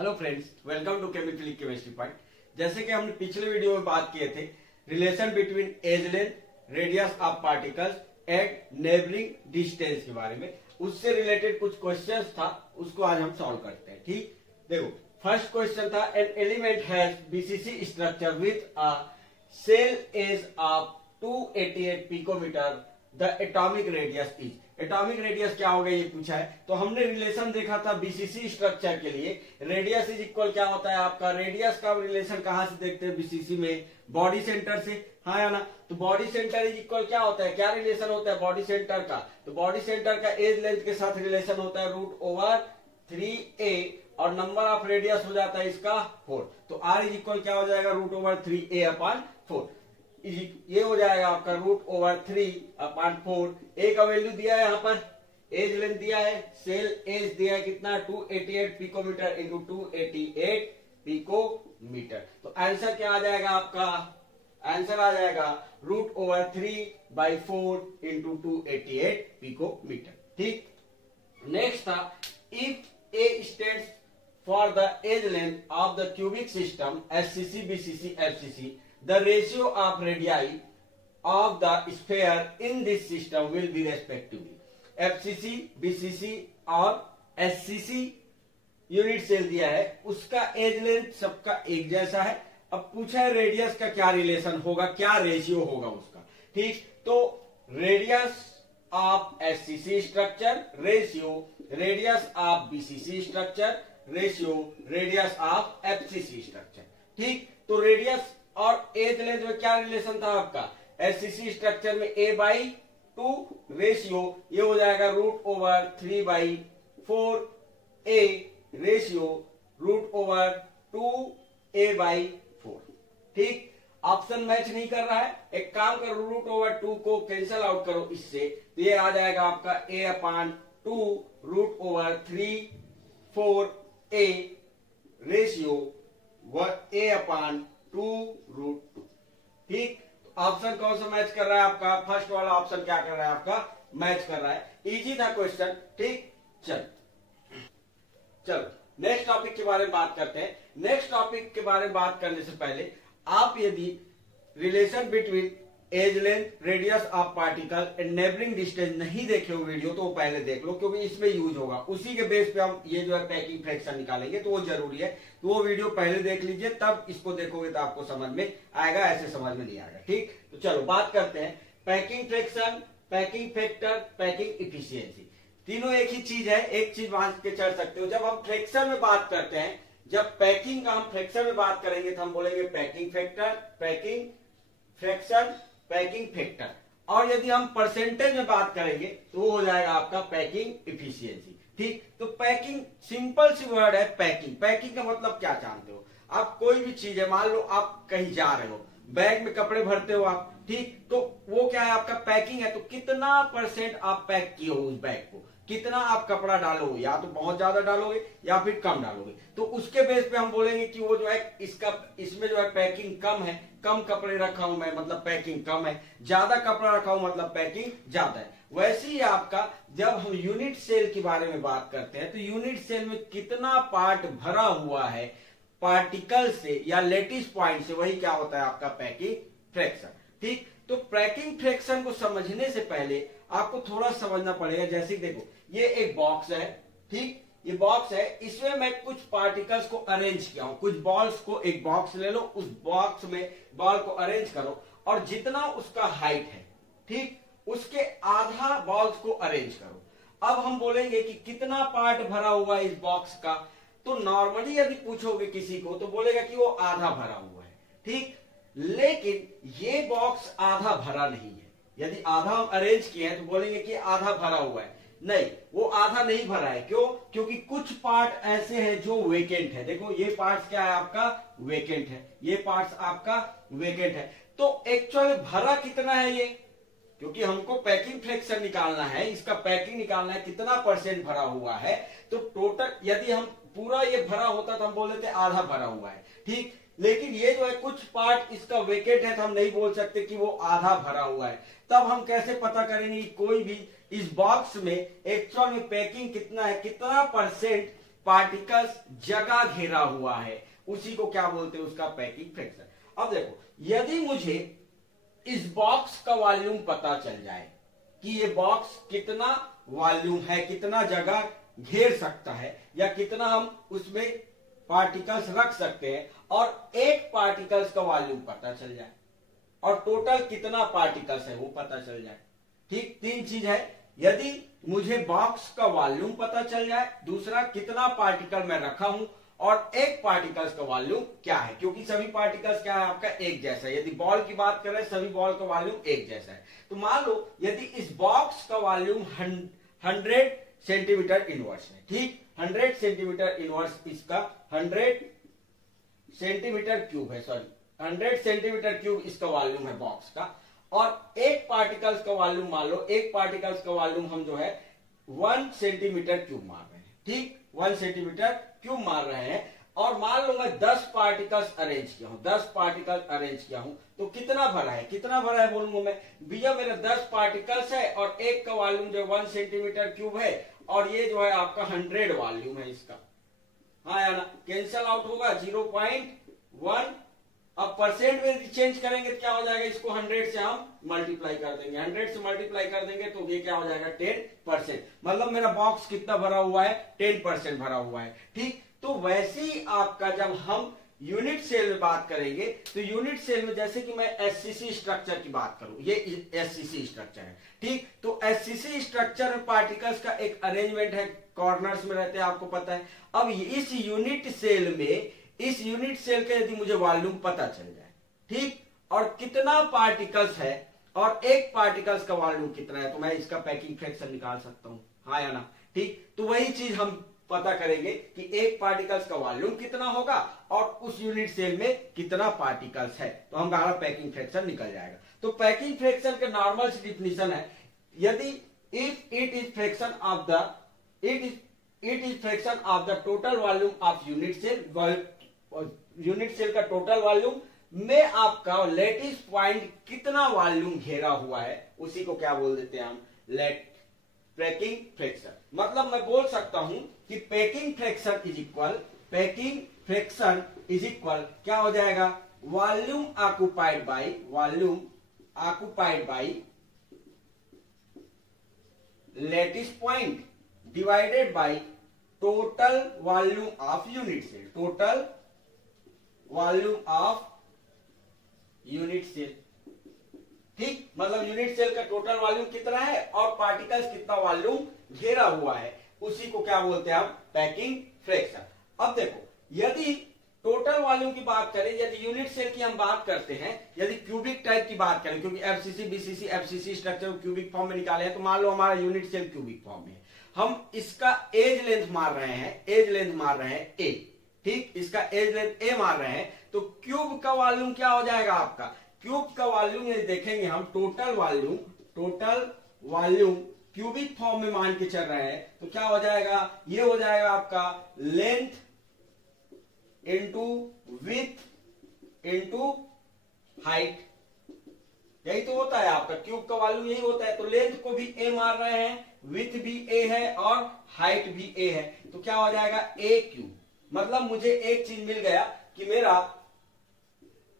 Hello friends, welcome to chemical chemistry point. जैसे कि हमने पिछले वीडियो में बात किए थे relation between edge length, radius of particles at neighbouring distance के बारे में, उससे रिलेटेड कुछ क्वेश्चंस था, उसको आज हम सॉल्व करते हैं। ठीक, देखो फर्स्ट क्वेश्चन था an element has BCC structure with a cell edge of 288 picometre, the atomic radius is. Atomic radius क्या होगा ये पूछा है। तो हमने रिलेशन देखा था बीसीसी स्ट्रक्चर के लिए, रेडियस इज इक्वल क्या होता है आपका, रेडियस का रिलेशन कहां से देखते हैं बीसीसी में, बॉडी सेंटर से, हाँ या ना। तो बॉडी सेंटर इज इक्वल क्या होता है, क्या रिलेशन होता है बॉडी सेंटर का, तो बॉडी सेंटर का एज लेंथ के साथ रिलेशन होता है √3a और नंबर ऑफ रेडियस हो जाता है इसका 4। तो r इज इक्वल क्या हो जाएगा √3a/4। ये हो जाएगा आपका √3/4। ए का वैल्यू दिया है यहाँ पर, एज लेंथ दिया है, सेल एज दिया है कितना 288 पिकोमीटर इंटू 288 पिकोमीटर। तो आंसर क्या आ जाएगा आपका, आंसर आ जाएगा √3/4 इंटू 288 पिकोमीटर। ठीक, नेक्स्ट था if a stands for the edge length of the cubic system SCC BCC FCC, the ratio of radii of the sphere in this system will be respectively FCC, BCC और SCC unit cell दिया है, उसका as length सबका एक जैसा है। अब पूछा है रेडियस का क्या रिलेशन होगा, क्या रेशियो होगा उसका। ठीक, तो radius of SCC structure ratio radius of BCC structure ratio radius of FCC structure. ठीक, तो रेडियस और एज लेंथ में क्या रिलेशन था आपका, एससीसी स्ट्रक्चर में a/2 रेशियो, ये हो जाएगा √3/4 a रेशियो √2a/4। ठीक, ऑप्शन मैच नहीं कर रहा है, एक काम करो √2 को कैंसल आउट करो इससे, तो ये आ जाएगा आपका a/2 √3/4a रेशियो a/2 √2। ठीक, तो ऑप्शन कौन सा मैच कर रहा है आपका, फर्स्ट वाला ऑप्शन क्या कर रहा है आपका, मैच कर रहा है। इजी था क्वेश्चन। ठीक, चलो नेक्स्ट टॉपिक के बारे में बात करते हैं। नेक्स्ट टॉपिक के बारे में बात करने से पहले आप यदि relation between edge length, radius of particle and neighbouring distance नहीं देखे हो वीडियो, तो वो पहले देख लो, क्योंकि इसमें यूज होगा। उसी के बेस पे हम ये जो है पैकिंग फ्रैक्शन निकालेंगे, तो वो जरूरी है। तो वो वीडियो पहले देख लीजिए, तब इसको देखोगे तो आपको समझ में आएगा, ऐसे समझ में नहीं आएगा। ठीक, तो चलो बात करते हैं packing fraction, packing factor, packing efficiency. तीनों एक ही चीज है, एक चीज मान के चल सकते हो। जब हम फ्रैक्शन में बात करते हैं, जब पैकिंग का हम फ्रैक्शन में बात करेंगे तो हम बोलेंगे packing factor, packing fraction, packing factor. और यदि हम परसेंटेज में बात करेंगे तो वो हो जाएगा आपका पैकिंग इफिशियंसी। ठीक, तो पैकिंग सिंपल सी वर्ड है पैकिंग। पैकिंग का मतलब क्या जानते हो आप, कोई भी चीज है, मान लो आप कहीं जा रहे हो, बैग में कपड़े भरते हो आप, ठीक, तो वो क्या है आपका पैकिंग है। तो कितना परसेंट आप पैक किए हो उस बैग को, कितना आप कपड़ा डालोगे, या तो बहुत ज्यादा डालोगे या फिर कम डालोगे, तो उसके बेस पे हम बोलेंगे कि वो जो है इसका, इसमें जो है पैकिंग कम है, कम कपड़े रखा हूं मैं मतलब पैकिंग कम है, ज्यादा कपड़ा रखा हूं मतलब पैकिंग ज्यादा है। वैसे ही आपका जब हम यूनिट सेल के बारे में बात करते हैं, तो यूनिट सेल में कितना पार्ट भरा हुआ है पार्टिकल से या लेटिस पॉइंट से, वही क्या होता है आपका पैकिंग फ्रैक्शन। ठीक, तो पैकिंग फ्रैक्शन को समझने से पहले आपको थोड़ा समझना पड़ेगा। जैसे देखो ये एक बॉक्स है, ठीक, ये बॉक्स है, इसमें मैं कुछ पार्टिकल्स को अरेंज किया हूं, कुछ बॉल्स को, एक बॉक्स ले लो, उस बॉक्स में बॉल को अरेंज करो और जितना उसका हाइट है, ठीक, उसके आधा बॉल्स को अरेंज करो। अब हम बोलेंगे कि कितना पार्ट भरा हुआ है इस बॉक्स का, तो नॉर्मली यदि पूछोगे किसी को तो बोलेगा कि वो आधा भरा हुआ है। ठीक, लेकिन ये बॉक्स आधा भरा नहीं है। यदि आधा हम अरेंज किए हैं तो बोलेंगे कि आधा भरा हुआ है, नहीं, वो आधा नहीं भरा है। क्यों, क्योंकि कुछ पार्ट ऐसे हैं जो वेकेंट है। देखो ये पार्ट क्या है आपका, वेकेंट है, ये पार्ट आपका वेकेंट है। तो एक्चुअली भरा कितना है ये, क्योंकि हमको पैकिंग फ्रैक्शन निकालना है, इसका पैकिंग निकालना है कितना परसेंट भरा हुआ है। तो टोटल यदि हम पूरा ये भरा होता तो हम बोल देते आधा भरा हुआ है। ठीक, लेकिन ये जो है कुछ पार्ट इसका वेकेंट है, तो हम नहीं बोल सकते कि वो आधा भरा हुआ है। तब हम कैसे पता करेंगे कोई भी इस बॉक्स में एक्चुअल में पैकिंग कितना है, कितना परसेंट पार्टिकल्स जगह घेरा हुआ है, उसी को क्या बोलते हैं, उसका पैकिंग फ्रैक्शन। अब देखो, यदि मुझे इस बॉक्स का वॉल्यूम पता चल जाए कि ये बॉक्स कितना वॉल्यूम है, कितना जगह घेर सकता है, या कितना हम उसमें पार्टिकल्स रख सकते हैं, और एक पार्टिकल्स का वॉल्यूम पता चल जाए और टोटल कितना पार्टिकल्स है वो पता चल जाए। ठीक, तीन चीज है, यदि मुझे बॉक्स का वॉल्यूम पता चल जाए, दूसरा कितना पार्टिकल मैं रखा हूं, और एक पार्टिकल्स का वॉल्यूम क्या है, क्योंकि सभी पार्टिकल्स क्या है आपका एक जैसा है। यदि बॉल की बात करें, सभी बॉल का वॉल्यूम एक जैसा है। तो मान लो यदि इस बॉक्स का वॉल्यूम 100 सेंटीमीटर इनवर्स है, ठीक, 100 सेंटीमीटर इनवर्स, इसका 100 सेंटीमीटर क्यूब है, सॉरी 100 सेंटीमीटर क्यूब इसका वॉल्यूम है बॉक्स का, और एक पार्टिकल्स का वॉल्यूम मान लो, एक पार्टिकल्स का वॉल्यूम हम जो है 1 सेंटीमीटर क्यूब मार रहे हैं, ठीक, 1 सेंटीमीटर क्यूब मार रहे हैं, और मान लो मैं 10 पार्टिकल्स अरेंज किया हूं, 10 पार्टिकल अरेंज किया हूं, तो कितना भरा है, कितना भरा है बोलूंगा मैं, भैया मेरा 10 पार्टिकल्स है और एक का वॉल्यूम जो 1 सेंटीमीटर क्यूब है, और ये जो है आपका 100 वॉल्यूम है इसका, हाँ या ना, कैंसल आउट होगा 0.1। अब परसेंट में चेंज करेंगे तो क्या हो जाएगा, इसको 100 से हम मल्टीप्लाई कर देंगे, 100 से मल्टीप्लाई कर देंगे तो ये क्या हो जाएगा 10%, मतलब मेरा बॉक्स कितना भरा हुआ है, 10% भरा हुआ है। ठीक, तो वैसे ही आपका जब हम यूनिट सेल में बात करेंगे, तो यूनिट सेल में जैसे कि मैं एससीसी स्ट्रक्चर की बात करूं, ये एससीसी स्ट्रक्चर है, ठीक, तो एससीसी स्ट्रक्चर में पार्टिकल्स का एक अरेंजमेंट है, कॉर्नर्स में रहते हैं, आपको पता है। अब इस यूनिट सेल में, इस यूनिट सेल का यदि मुझे वॉल्यूम पता चल जाए, ठीक, और कितना पार्टिकल्स है और एक पार्टिकल्स का वॉल्यूम कितना है, तो मैं इसका पैकिंग फ्रैक्शन निकाल सकता हूं, हाँ या ना। ठीक, तो वही चीज हम पता करेंगे कि एक पार्टिकल्स का वॉल्यूम कितना होगा और उस यूनिट सेल में कितना पार्टिकल्स है, तो हमारा पैकिंग फ्रैक्शन निकल जाएगा। तो पैकिंग फ्रैक्शन का नॉर्मल डिफिनीशन है, यदि if it is fraction of the fraction of the total volume of unit cell, unit cell का टोटल वॉल्यूम में आपका लेटिस पॉइंट कितना वॉल्यूम घेरा हुआ है, उसी को क्या बोल देते हैं हम, पैकिंग फ्रैक्शन। मतलब मैं बोल सकता हूं कि पैकिंग फ्रैक्शन इज इक्वल क्या हो जाएगा, volume occupied by lattice point divided by total volume of unit cell, total volume of unit cell. ठीक, मतलब यूनिट सेल का टोटल वॉल्यूम कितना है और पार्टिकल्स कितना वॉल्यूम घेरा हुआ है, उसी को क्या बोलते हैं हम, पैकिंग फ्रैक्शन। अब देखो, यदि टोटल वॉल्यूम की बात करें, यदि यूनिट सेल की हम बात करते हैं, यदि क्यूबिक टाइप की बात करें, क्योंकि FCC, BCC, FCC structure cubic form में निकाले हैं, तो मान लो हमारा यूनिट सेल क्यूबिक फॉर्म में, हम इसका एज लेंथ मार रहे हैं ए, ठीक, इसका एज लेंथ ए मार रहे हैं, तो क्यूब का वॉल्यूम क्या हो जाएगा आपका, क्यूब का वॉल्यूम यदि देखेंगे हम, टोटल वॉल्यूम क्यूबिक फॉर्म में मान के चल रहे हैं, तो क्या हो जाएगा, ये हो जाएगा आपका length into width into height, यही तो होता है आपका क्यूब का वॉल्यूम, यही होता है। तो लेंथ को भी ए मार रहे हैं, विड्थ भी ए है और हाइट भी ए है, तो क्या हो जाएगा ए क्यूब। मतलब मुझे एक चीज मिल गया कि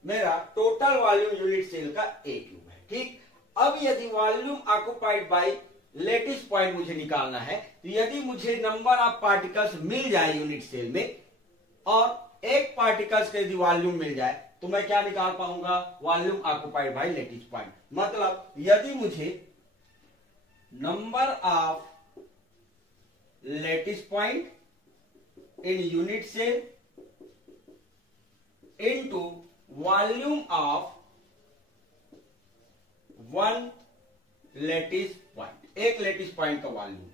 मेरा टोटल वॉल्यूम यूनिट सेल का ए क्यूब है। ठीक, अब यदि volume occupied by lattice point मुझे निकालना है, तो यदि मुझे नंबर ऑफ पार्टिकल्स मिल जाए यूनिट सेल में और एक पार्टिकल्स का यदि वॉल्यूम मिल जाए, तो मैं क्या निकाल पाऊंगा, volume occupied by lattice point. मतलब यदि मुझे number of lattice point in unit cell into volume of one lattice point, एक लेटिस पॉइंट का वॉल्यूम,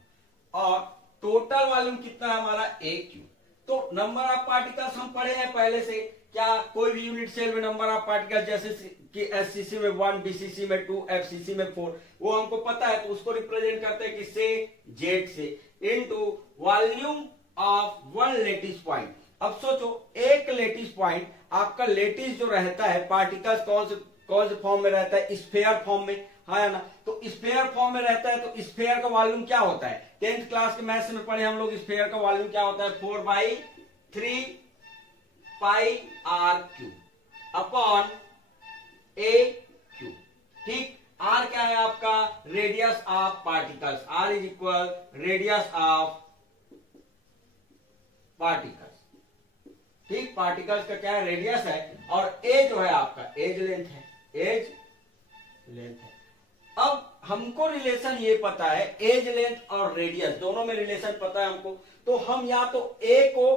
और टोटल वॉल्यूम कितना है हमारा ए क्यूब। तो नंबर ऑफ पार्टिकल्स हम पढ़े हैं पहले से, क्या कोई भी यूनिट सेल में नंबर ऑफ पार्टिकल्स जैसे कि एससीसी में 1, बीसीसी में 2, एफसीसी में 4, वो हमको पता है, तो उसको रिप्रेजेंट करते हैं किससे, जेड से, into volume of one lattice point. अब सोचो, एक लेटिस पॉइंट, आपका लेटिस जो रहता है पार्टिकल्स कौन से फॉर्म में रहता है, स्फेयर फॉर्म में, हाँ या ना। तो स्फेयर फॉर्म में रहता है, तो स्फेयर का वॉल्यूम क्या होता है, 10th क्लास के मैथ्स में पढ़े हम लोग, स्फीयर का वॉल्यूम क्या होता है 4/3 pi r cube upon a cube. ठीक, आर क्या है आपका radius of particles, r is equal radius of particles. ठीक, पार्टिकल्स का क्या है रेडियस है, और ए जो है आपका एज लेंथ है, एज लेंथ है। अब हमको रिलेशन ये पता है, एज लेंथ और रेडियस दोनों में रिलेशन पता है हमको, तो हम या तो ए को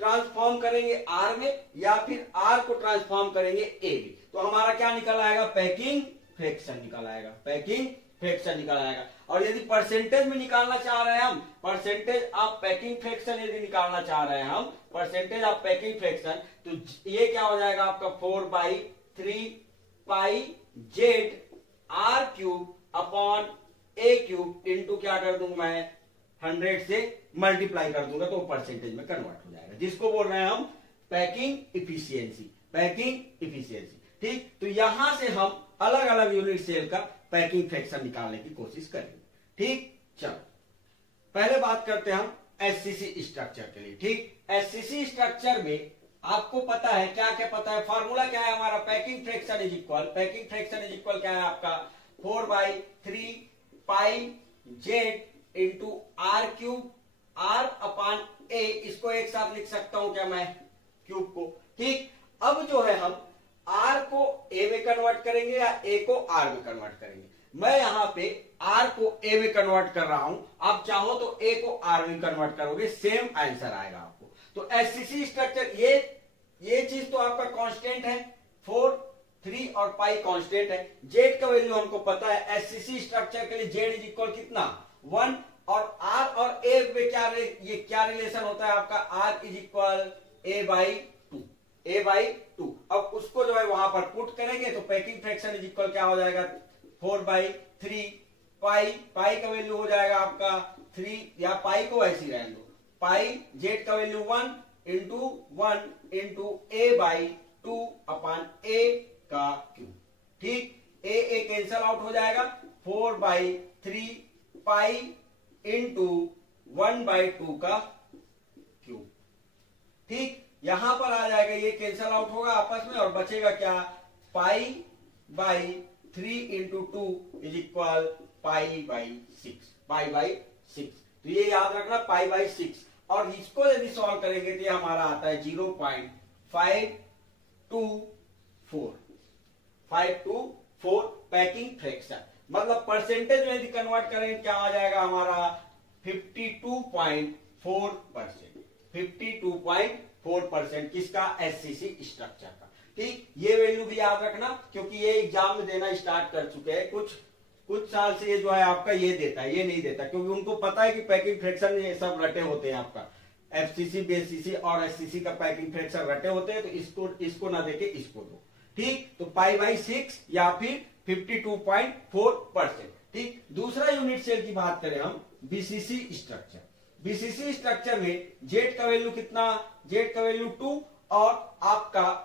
ट्रांसफॉर्म करेंगे आर में या फिर आर को ट्रांसफॉर्म करेंगे ए में, तो हमारा क्या निकल आएगा पैकिंग फ्रैक्शन निकल आएगा, पैकिंग फ्रैक्शन निकल आएगा। और यदि परसेंटेज में निकालना चाह रहे हैं हम, परसेंटेज ऑफ पैकिंग फ्रैक्शन यदि निकालना चाह रहे हैं हम, परसेंटेज ऑफ पैकिंग फ्रैक्शन, तो ये क्या हो जाएगा आपका 4/3 pi z r cube upon a cube into क्या कर दूंगा मैं 100 से मल्टीप्लाई कर दूंगा, तो परसेंटेज में कन्वर्ट हो जाएगा, जिसको बोल रहे हैं हम पैकिंग इफिशियंसी, पैकिंग इफिशियंसी। ठीक, तो यहां से हम अलग अलग यूनिट सेल का पैकिंग फ्रैक्शन निकालने की कोशिश करेंगे। ठीक, चलो पहले बात करते हैं हम एससीसी स्ट्रक्चर के लिए। ठीक, एससीसी स्ट्रक्चर में आपको पता है क्या क्या पता है, फार्मूला क्या है हमारा, packing fraction is equal, packing fraction is equal क्या है आपका 4/3 pi z into r cube, r upon a, इसको एक साथ लिख सकता हूं क्या मैं क्यूब को। ठीक, अब जो है हम आर को ए में कन्वर्ट करेंगे या ए को आर में कन्वर्ट करेंगे। मैं यहां पे आर को ए में कन्वर्ट कर रहा हूं, आप चाहो तो ए को आर में कन्वर्ट करोगे, सेम आंसर आएगा आपको। तो एससीसी स्ट्रक्चर ये चीज तो आपका कांस्टेंट है, 4, 3 और पाई कांस्टेंट है। जेड का वैल्यू हमको पता है, एससीसी स्ट्रक्चर के लिए जेड इज इक्वल कितना 1, और आर और ए में क्या रिलेशन होता है आपका, are is equal a/2, a/2। अब उसको जो है वहां पर पुट करेंगे तो पैकिंग फ्रैक्शन इज इक्वल क्या हो जाएगा 4/3 पाई, पाई का वैल्यू हो जाएगा आपका 3, या पाई को ऐसे ही रहने दो, पाई जेड का value 1 into a/2 upon a का क्यूब। ठीक, ए कैंसल आउट हो जाएगा, 4/3 पाई इंटू 1/2 का क्यूब। ठीक, यहां पर आ जाएगा, ये कैंसल आउट होगा आपस में और बचेगा क्या पाई/3 इंटू 2 इज इक्वल पाई/6, पाई/6। तो ये याद रखना पाई/6, और इसको यदि सॉल्व करेंगे तो हमारा आता है 0.524 पैकिंग फ्रैक्शन, मतलब परसेंटेज में यदि कन्वर्ट करेंगे क्या आ जाएगा हमारा 52.4%, 52.4% किसका एससीसी स्ट्रक्चर का। ठीक, ये वैल्यू भी याद रखना, क्योंकि ये एग्जाम में देना स्टार्ट कर चुके हैं, कुछ साल से ये जो है आपका ये देता है, ये नहीं देता, क्योंकि उनको पता है कि पैकिंग फ्रैक्शन ये सब रटे होते हैं आपका, एफसीसी बीएससीसी और एससीसी का पैकिंग फ्रैक्शन रटे होते हैं, तो इसको ना देके इसको दो। ठीक, तो पाई/6 या फिर 52.4%। ठीक, दूसरा यूनिट सेल की बात करें हम बीसीसी स्ट्रक्चर, बीसीसी स्ट्रक्चर में जेड का वैल्यू कितना, जेड का वैल्यू 2, और आपका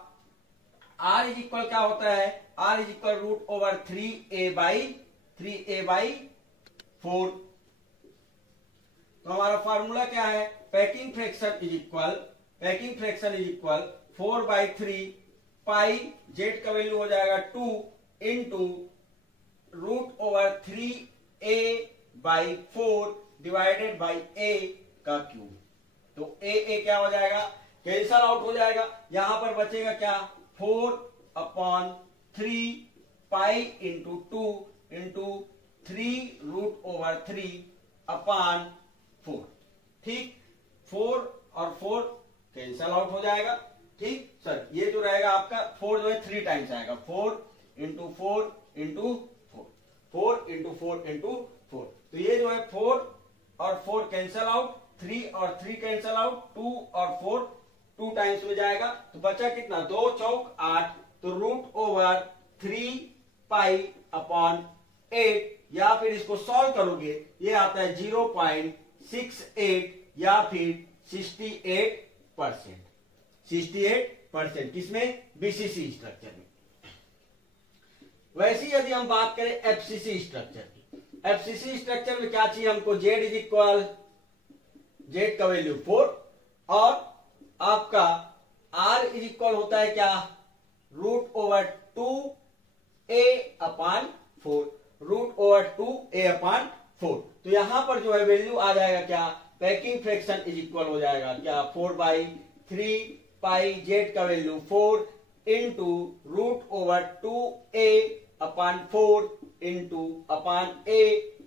आर इज इक्वल क्या होता है, आर इज इक्वल √3a/4। तो हमारा फार्मूला क्या है, packing fraction is equal 4/3 pi, Z का वैल्यू हो जाएगा 2 इंटू √3a/4 डिवाइडेड बाई ए का क्यूब। तो ए क्या हो जाएगा, कैंसल आउट हो जाएगा, यहां पर बचेगा क्या 4/3 पाई इंटू 2 इंटू 3√3 अपॉन 4। ठीक, 4 और 4 कैंसल आउट हो जाएगा। ठीक सर, ये जो रहेगा आपका 4 जो है 3 टाइम्स आएगा, 4 इंटू 4 इंटू 4, 4 इंटू 4 इंटू 4। तो ये जो है 4 और 4 कैंसल आउट, 3 और 3 कैंसल आउट, 2 और 4 2 टाइम्स में जाएगा, तो बचा कितना 2 चौक 8, तो √3 पाई अपॉन 8, या फिर इसको सॉल्व करोगे ये आता है 0.68 या फिर 68%, 68% किसमें, बीसीसी स्ट्रक्चर में। वैसे यदि हम बात करें एफसीसी स्ट्रक्चर की, एफसीसी स्ट्रक्चर में क्या चाहिए हमको, जेड इज इक्वल, जेड का वैल्यू 4 और आपका आर इज इक्वल होता है क्या, √2a/4, √2a/4। तो यहां पर जो है वैल्यू आ जाएगा क्या, पैकिंग फ्रैक्शन इज इक्वल हो जाएगा क्या, 4/3 पाई, जेड का value 4 into √2a/4 into a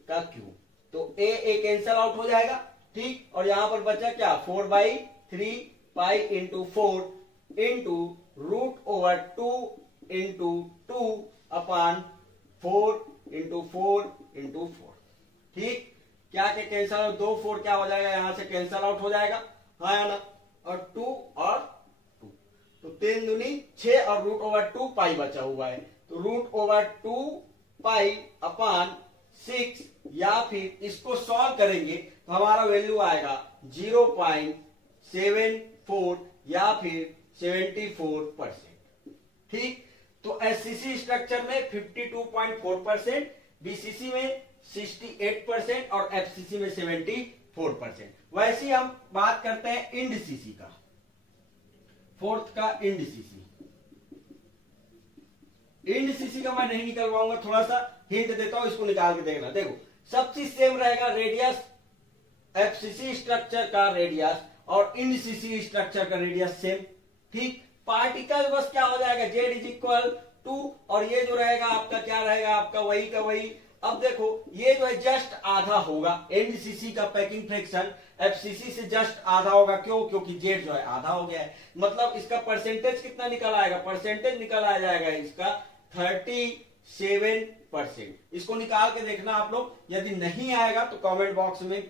का क्यूब। तो a कैंसल आउट हो जाएगा, ठीक। और यहां पर बचा क्या, 4/3 pi into 4 into √2 into 2/4 into 4 into 4, ठीक। क्या क्या कैंसल आउट, 2 4 क्या हो जाएगा, यहां से कैंसल आउट हो जाएगा, हाँ या ना, और 2 और 2, तो 3 दूनी 6 और √2 पाई बचा हुआ है, तो √2 पाई/6, या फिर इसको सॉल्व करेंगे तो हमारा वैल्यू आएगा 0.74 या फिर 74%, ठीक। तो एससीसी स्ट्रक्चर में 52.4%, बीसीसी में 68% और एफसीसी में 74%। वैसे ही हम बात करते हैं इंड सीसी का, फोर्थ का इंड सीसी। इंड सीसी का मैं नहीं निकलवाऊंगा, थोड़ा सा हिंट देता हूं, इसको निकाल के देखना। देखो सब चीज सेम रहेगा, रेडियस एफसीसी स्ट्रक्चर का रेडियस और इंड सीसी स्ट्रक्चर का रेडियस सेम, ठीक। पार्टिकल बस क्या हो जाएगा, जेड इज इक्वल टू, और ये जो रहेगा आपका क्या रहेगा, आपका वही का वही। अब देखो ये जो है जस्ट आधा होगा, एंड सीसी का पैकिंग फ्रैक्शन एफसीसी से जस्ट आधा होगा, क्यों, क्योंकि जेड जो है आधा हो गया है, मतलब इसका परसेंटेज कितना निकल आएगा, परसेंटेज निकल आ जाएगा इसका 37%। इसको निकाल के देखना आप लोग, यदि नहीं आएगा तो कमेंट बॉक्स में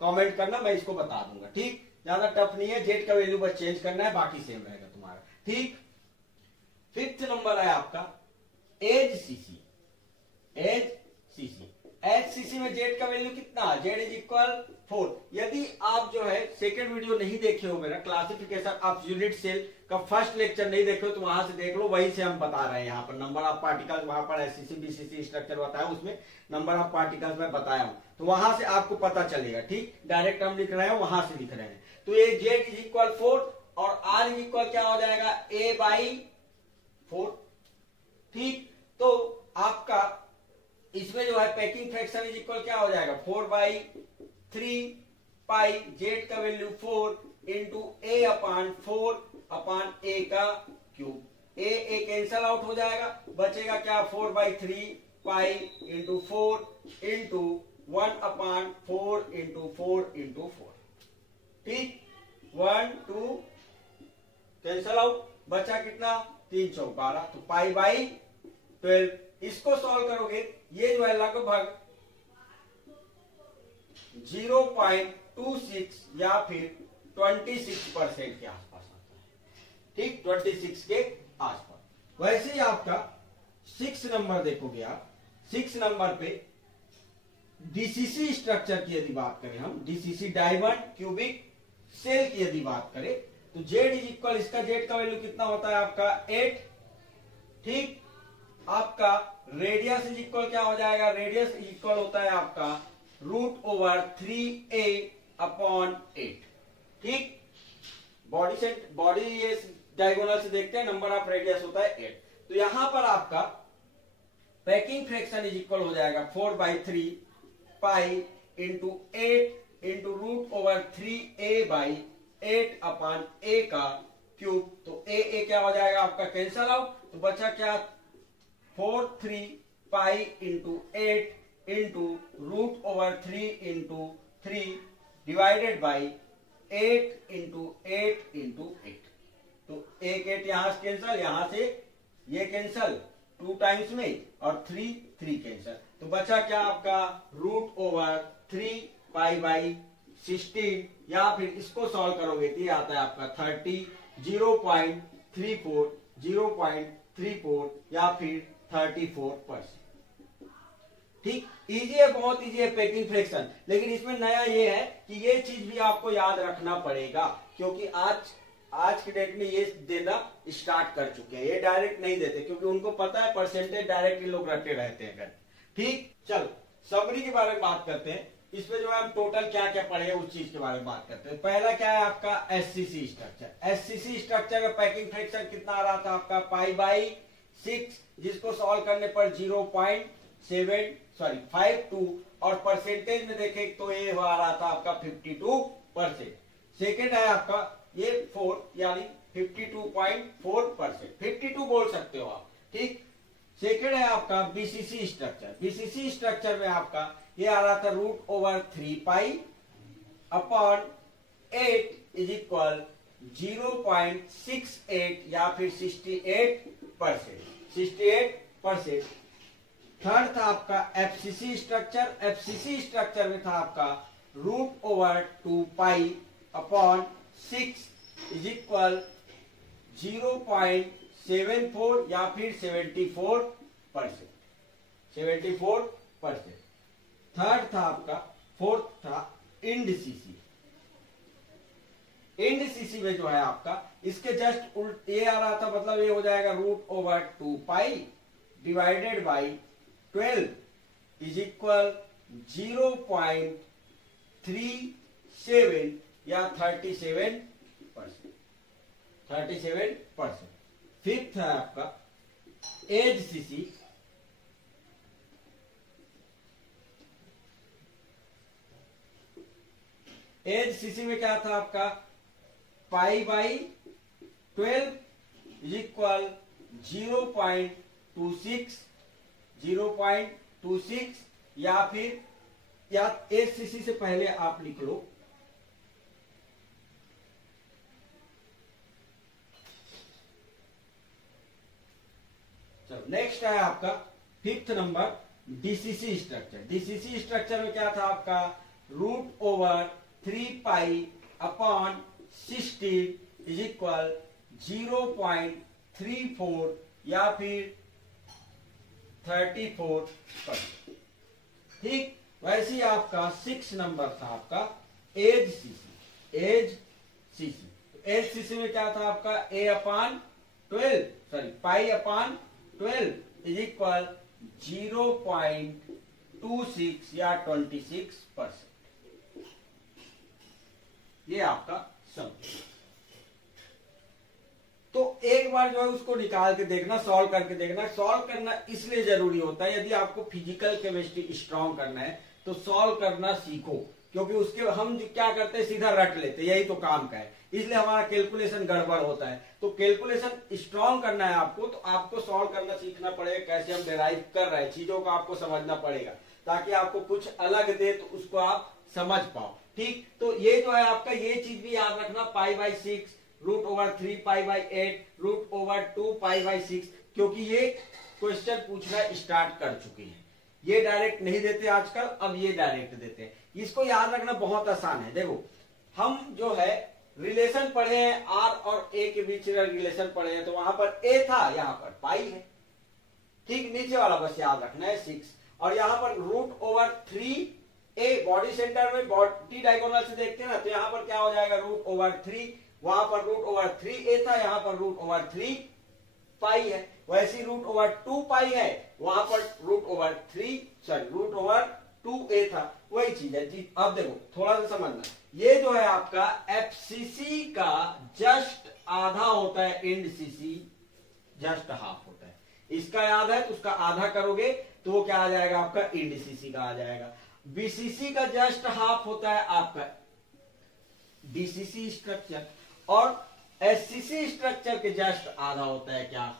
कमेंट करना, मैं इसको बता दूंगा, ठीक। ज्यादा टफ नहीं है, जेड का वैल्यू बस चेंज करना है, बाकी सेम रहेगा तुम्हारा, ठीक। 5th नंबर है आपका एज सीसी। एज सीसी में जेड का वैल्यू कितना, जेड इज इक्वल 4। यदि आप जो है सेकंड वीडियो नहीं देखे हो मेरा क्लासिफिकेशन ऑफ यूनिट सेल का फर्स्ट लेक्चर नहीं देखे हो तो वहां से देख लो, वहीं से हम बता रहे हैं। यहाँ पर नंबर ऑफ पार्टिकल्स, वहां पर एससीसी बीसीसी स्ट्रक्चर बताया, उसमें नंबर ऑफ पार्टिकल्स में बताया हूं, तो वहां से आपको पता चलेगा, ठीक। डायरेक्ट हम लिख रहे हैं, वहां से लिख रहे हैं। तो ये जेड इज इक्वल 4 और आर इज इक्वल क्या हो जाएगा, a/4, ठीक। तो आपका इसमें जो है पैकिंग फ्रैक्शन इज इक्वल क्या हो जाएगा, 4/3 पाई, जेड का वैल्यू 4 इंटू a/4 का क्यूब। a कैंसल आउट हो जाएगा, बचेगा क्या, 4/3 pi into 4 into 1/4 into 4 into 4, ठीक। 1 2 कैंसल आउट, बचा कितना, 3 चौक 12, तो पाई/12। इसको सॉल्व करोगे, ये जो है लगभग 0.26 या फिर 26% के आसपास आता है, ठीक, 26 के आसपास। वैसे ही आपका 6 नंबर देखोगे आप, 6 नंबर पे डीसीसी स्ट्रक्चर की यदि बात करें हम, डीसीसी डायमंड क्यूबिक सेल की यदि बात करें, तो जेड इज इक्वल, इसका जेड का वैल्यू कितना होता है आपका 8, ठीक। आपका रेडियस इज इक्वल क्या हो जाएगा, रेडियस इज इक्वल होता है आपका √3a/8, ठीक। बॉडी ये डायगोनल से देखते हैं, नंबर ऑफ रेडियस होता है 8। तो यहां पर आपका पैकिंग फ्रैक्शन इज इक्वल हो जाएगा 4/3 पाई इंटू 8 इंटू √3a/8 का क्यूब। तो a क्या हो जाएगा आपका कैंसल आउट, तो बचा क्या, 4/3 pi into 8 into √3 into 3 divided by 8 into 8 into 8। तो 8 यहां से कैंसल, यहां से ये कैंसल 2 टाइम्स में, और 3 कैंसल, तो बचा क्या आपका √3 पाई/16, या फिर इसको सॉल्व करोगे तो ये आता है आपका 0.34 या फिर 34%, ठीक। इजी है, बहुत इजी है पैकिंग फ्रैक्शन, लेकिन इसमें नया ये है कि ये चीज भी आपको याद रखना पड़ेगा, क्योंकि आज की डेट में ये देना स्टार्ट कर चुके हैं, ये डायरेक्ट नहीं देते, क्योंकि उनको पता है परसेंटेज डायरेक्ट लोग रटे रहते हैं, ठीक। चलो समरी के बारे में बात करते हैं। इसमें जो है हम टोटल क्या क्या पढ़े उस चीज के बारे में बात करते हैं। पहला क्या है आपका एससीसी स्ट्रक्चर। एससीसी स्ट्रक्चर का पैकिंग फ्रैक्शन कितना आ रहा था आपका π/6, जिसको सॉल्व करने पर 0.52 और परसेंटेज में देखें तो ये आ रहा था आपका 52%। सेकेंड है आपका ये 4 यानी 52.4%, 52 बोल सकते हो आप, ठीक। सेकेंड है आपका बीसीसी स्ट्रक्चर। बीसीसी स्ट्रक्चर में आपका ये आ रहा था √3π/8 इज इक्वल 0.68 या फिर 68%। थर्ड था आपका एफसीसी स्ट्रक्चर। एफसीसी स्ट्रक्चर में था आपका √2π/6 इज इक्वल 0.74 या फिर 74%। थर्ड था आपका, फोर्थ था इंडसीसी। इंडसीसी में जो है आपका इसके जस्ट उल्ट ये आ रहा था, मतलब ये हो जाएगा √2π डिवाइडेड बाई 12 इज इक्वल 0.37 या 37%। फिफ्थ है आपका एज सीसी। एज सीसी में क्या था आपका π/12 इज इक्वल 0.26 या फिर या एज सीसी से पहले आप लिख लो नेक्स्ट है आपका fifth number DCC structure. DCC structure में क्या था आपका √3π/16 इज इक्वल 0.34 या फिर 34%, ठीक। वैसे ही आपका 6 नंबर था आपका एज सीसी। एज सीसी में क्या था आपका π/12 इज इक्वल 0.26 या 26%। ये आपका सम। तो एक बार जो है उसको निकाल के देखना, सॉल्व करके देखना। सॉल्व करना इसलिए जरूरी होता है, यदि आपको फिजिकल केमिस्ट्री स्ट्रांग करना है तो सॉल्व करना सीखो, क्योंकि उसके हम जो क्या करते हैं सीधा रट लेते हैं, यही तो काम का है, इसलिए हमारा कैलकुलेशन गड़बड़ होता है। तो कैलकुलेशन स्ट्रांग करना है आपको, तो आपको सॉल्व करना सीखना पड़ेगा, कैसे हम डिराइव कर रहे हैं चीजों को आपको समझना पड़ेगा, ताकि आपको कुछ अलग दे तो उसको आप समझ पाओ, ठीक। तो ये जो है आपका ये चीज भी याद रखना, π/6 √3π/8 √2π/6, क्योंकि ये क्वेश्चन पूछना स्टार्ट कर चुकी है। ये डायरेक्ट नहीं देते आजकल, अब ये डायरेक्ट देते हैं। इसको याद रखना बहुत आसान है। देखो हम जो है रिलेशन पढ़े हैं, आर और ए के बीच रिलेशन पढ़े हैं, तो वहां पर ए था, यहां पर पाई है, ठीक। नीचे वाला बस याद रखना है 6, और यहां पर √3a बॉडी सेंटर में बॉडी डायगोनल से देखते हैं ना, तो यहां पर क्या हो जाएगा √3, वहां पर √3a था, यहां पर √3 पाई है। वैसे √2 है, वहां पर √2a था, वही चीज है जी। अब देखो थोड़ा सा समझना, ये जो है आपका एफसीसी का जस्ट आधा होता है, एंड सीसी जस्ट हाफ होता है। इसका याद है तो उसका आधा करोगे तो वो क्या आ जाएगा आपका एंड सीसी का आ जाएगा। बीसीसी का जस्ट हाफ होता है आपका डीसीसी स्ट्रक्चर, और एससीसी स्ट्रक्चर के जस्ट आधा होता है क्या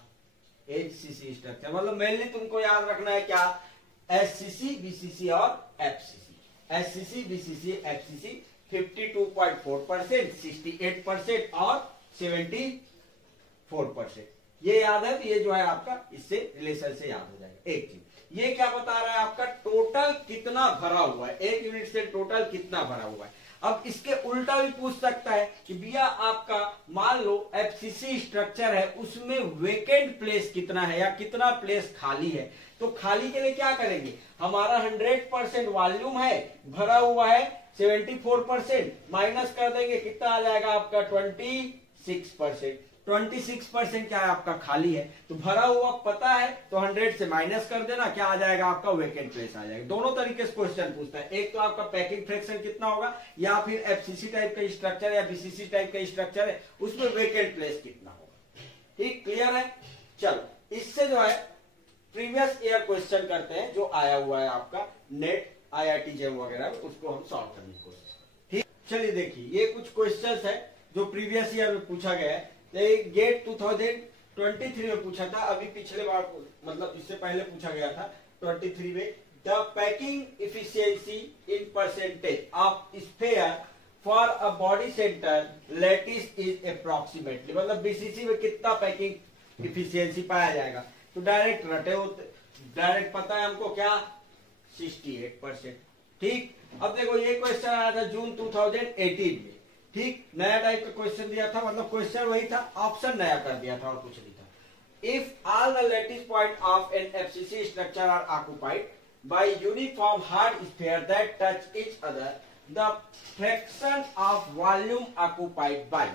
एचसीसी स्ट्रक्चर। मतलब मेनली तुमको याद रखना है क्या एससीसी, बीसीसी और एफसीसी। एससीसी, बीसीसी, एफसीसी 52.4%, 68% और 74%। ये याद है तो ये जो है आपका इससे रिलेशन से याद हो जाएगा। एक चीज ये क्या बता रहा है आपका टोटल कितना भरा हुआ है, एक यूनिट से टोटल कितना भरा हुआ है। अब इसके उल्टा भी पूछ सकता है कि भैया आपका मान लो एफसीसी स्ट्रक्चर है, उसमें वेकेंट प्लेस कितना है या कितना प्लेस खाली है। तो खाली के लिए क्या करेंगे, हमारा 100% वॉल्यूम है, भरा हुआ है 74%, माइनस कर देंगे कितना आ जाएगा आपका 26%। 26% क्या है आपका खाली है, तो भरा हुआ पता है तो 100 से माइनस कर देना, क्या आ जाएगा आपका वेकेंट प्लेस आ जाएगा। दोनों तरीके से क्वेश्चन पूछता है, एक तो आपका पैकिंग फ्रैक्शन कितना होगा, या फिर एफसीसी टाइप का स्ट्रक्चर या बीसीसी टाइप का स्ट्रक्चर है उसमें वेकेंट प्लेस कितना होगा। ठीक, क्लियर है। चलो इससे जो है प्रीवियस ईयर क्वेश्चन करते हैं जो आया हुआ है आपका नेट IIT जेम वगैरह, उसको हम सॉल्व करने की कोशिश करें। ठीक, चलिए देखिए ये कुछ क्वेश्चंस है जो प्रीवियस ईयर में पूछा गया है। गेट 2023 में पूछा था, अभी पिछले बार मतलब इससे पहले पूछा गया था 23 में। The packing efficiency in percentage of sphere for a body centre lattice is approximately, मतलब बीसीसी में कितना पैकिंग इफिशियंसी पाया जाएगा। तो डायरेक्ट रटे होते, डायरेक्ट पता है हमको क्या 68%। ठीक, अब देखो ये क्वेश्चन आया था जून 2018 में। ठीक, नया टाइप का क्वेश्चन दिया था, मतलब क्वेश्चन वही था, ऑप्शन नया कर दिया था और कुछ नहीं था। If all the lattice point of an FCC structure are occupied by uniform hard sphere that touch each other, the fraction of volume occupied by,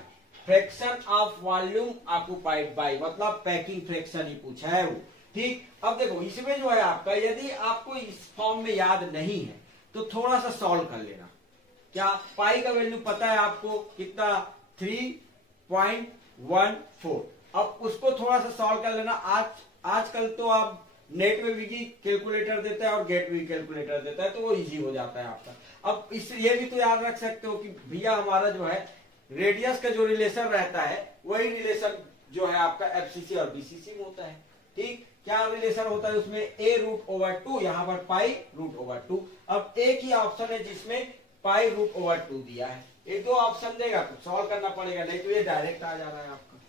fraction of volume occupied by मतलब packing fraction ही पूछा है वो। ठीक, अब देखो इसमें जो है आपका, यदि आपको इस फॉर्म में याद नहीं है तो थोड़ा सा सॉल्व कर लेना। क्या पाई का वैल्यू पता है आपको कितना, 3.14। अब उसको थोड़ा सा सॉल्व कर लेना। आजकल तो आप नेट में भी कैलकुलेटर देता है और गेट भी कैलकुलेटर देता है, तो वो इजी हो जाता है आपका। अब इस ये भी तो याद रख सकते हो कि भैया हमारा जो है रेडियस का जो रिलेशन रहता है वही रिलेशन जो है आपका एफसीसी और बीसीसी में होता है। ठीक, क्या रिलेशन होता है उसमें, a√/2, यहाँ पर π√/2। अब एक ही ऑप्शन है जिसमें π√/2 दिया है, एक दो ऑप्शन देगा तो सॉल्व करना पड़ेगा, नहीं तो ये डायरेक्ट आ जा रहा है आपका।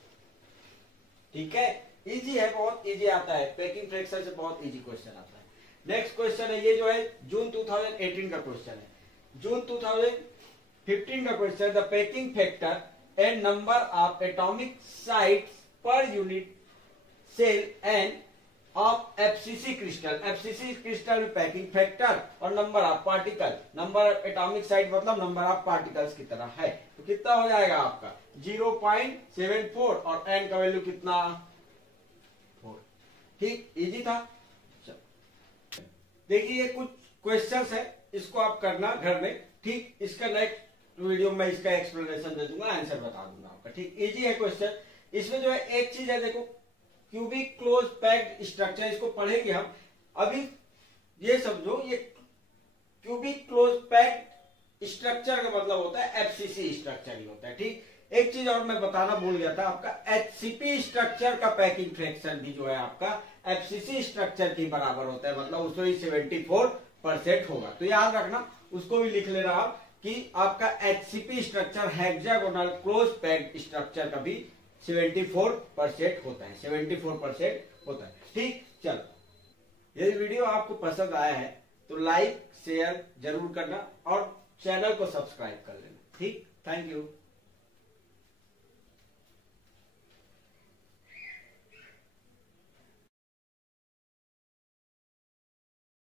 ठीक है, इजी है, बहुत इजी आता है, पैकिंग फ्रैक्शन से बहुत इजी क्वेश्चन आता है। नेक्स्ट क्वेश्चन है, ये जो है जून 2018 का क्वेश्चन है। जून 2015 का question, the packing factor and number of atomic sites per unit cell and of FCC crystal, FCC crystal में पैकिंग फैक्टर और number of particle, number of atomic site मतलब नंबर ऑफ पार्टिकल्स की तरह है, तो कितना हो जाएगा आपका 0.74 और n का वैल्यू कितना 4। ठीक, इजी था। देखिए ये कुछ क्वेश्चंस है, इसको आप करना घर में। ठीक, इसका नेक्स्ट वीडियो में इसका एक्सप्लेनेशन दे दूंगा, आंसर बता दूंगा आपका। ठीक, इजी है क्वेश्चन। इसमें जो है एक चीज है, देखो क्यूबिक क्लोज पैक्ड स्ट्रक्चर, इसको पढ़ेंगे हम। अभी ये समझो, ये क्यूबिक क्लोज पैक्ड स्ट्रक्चर का मतलब होता है एफसीसी स्ट्रक्चर ही होता है। ठीक, एक चीज और मैं बताना भूल गया था, आपका एचसीपी स्ट्रक्चर का पैकिंग फ्रैक्शन भी जो है आपका एफसीसी स्ट्रक्चर के बराबर होता है, मतलब उसमें भी 74% होगा। तो याद रखना, उसको भी लिख लेना आप कि आपका HCP structure hexagonal close packed structure का भी 74% होता है, 74% होता है। ठीक, चलो यदि वीडियो आपको पसंद आया है तो लाइक शेयर जरूर करना और चैनल को सब्सक्राइब कर लेना। ठीक, थैंक यू।